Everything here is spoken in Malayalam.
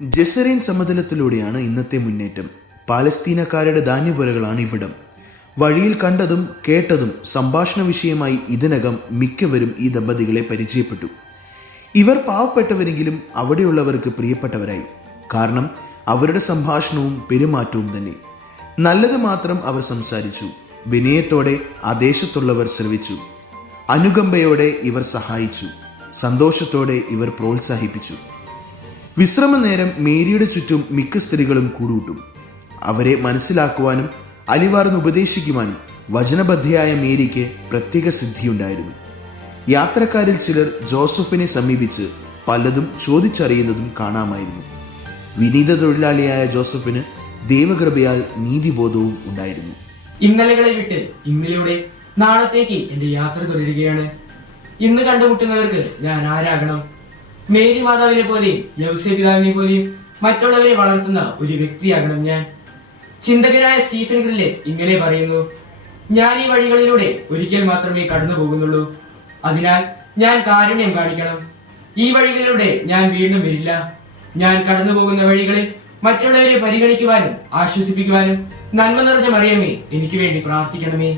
ജെസറീൻ സമതലത്തിലൂടെയാണ് ഇന്നത്തെ മുന്നേറ്റം. പാലസ്തീനക്കാരുടെ ധാന്യപുരകളാണ് ഇവിടം. വഴിയിൽ കണ്ടതും കേട്ടതും സംഭാഷണ വിഷയമായി ഇതിനകം മിക്കവരും ഈ ദമ്പതികളെ പരിചയപ്പെട്ടു. ഇവർ പാവപ്പെട്ടവരെങ്കിലും അവിടെയുള്ളവർക്ക് പ്രിയപ്പെട്ടവരായി. കാരണം അവരുടെ സംഭാഷണവും പെരുമാറ്റവും തന്നെ നല്ലത് മാത്രം. അവർ സംസാരിച്ചു. വിനയത്തോടെ ആ ദേശത്തുള്ളവർ ശ്രവിച്ചു. അനുകമ്പയോടെ ഇവർ സഹായിച്ചു. സന്തോഷത്തോടെ ഇവർ പ്രോത്സാഹിപ്പിച്ചു. വിശ്രമ നേരം മേരിയുടെ ചുറ്റും മിക്ക സ്ത്രീകളും കൂടുകൂട്ടും. അവരെ മനസ്സിലാക്കുവാനും അലിവാർന്ന് ഉപദേശിക്കുവാനും വചനബദ്ധയായ മേരിക്ക് പ്രത്യേക സിദ്ധിയുണ്ടായിരുന്നു. യാത്രക്കാരിൽ ചിലർ ജോസഫിനെ സമീപിച്ച് പലതും ചോദിച്ചറിയുന്നതും കാണാമായിരുന്നു. വിനീത തൊഴിലാളിയായ ജോസഫിന് ദൈവകൃപയാൽ നീതിബോധവും ഉണ്ടായിരുന്നു. ഇന്നലകളെ വിട്ട് ഇന്നലയുടെ നാളത്തേക്ക് എന്റെ യാത്ര തുടരുകയാണ്. ഇന്ന് കണ്ടുമുട്ടുന്നവർക്ക് ഞാൻ ആരാകണം? മേരി മാതാവിനെ പോലെയും യൗസേ പിതാവിനെ പോലെയും മറ്റുള്ളവരെ വളർത്തുന്ന ഒരു വ്യക്തിയാകണം ഞാൻ. ചിന്തകനായ സ്റ്റീഫൻ ഗ്രില്ലെ ഇങ്ങനെ പറയുന്നു: ഞാൻ ഈ വഴികളിലൂടെ ഒരിക്കൽ മാത്രമേ കടന്നു പോകുന്നുള്ളൂ. അതിനാൽ ഞാൻ കാരുണ്യം കാണിക്കണം. ഈ വഴികളിലൂടെ ഞാൻ വീണ്ടും വരില്ല. ഞാൻ കടന്നു പോകുന്ന വഴികളിൽ മറ്റുള്ളവരെ പരിഗണിക്കുവാനും ആശ്വസിപ്പിക്കുവാനും നന്മ നിറഞ്ഞ മറിയമേ എനിക്ക് വേണ്ടി പ്രാർത്ഥിക്കണമേ.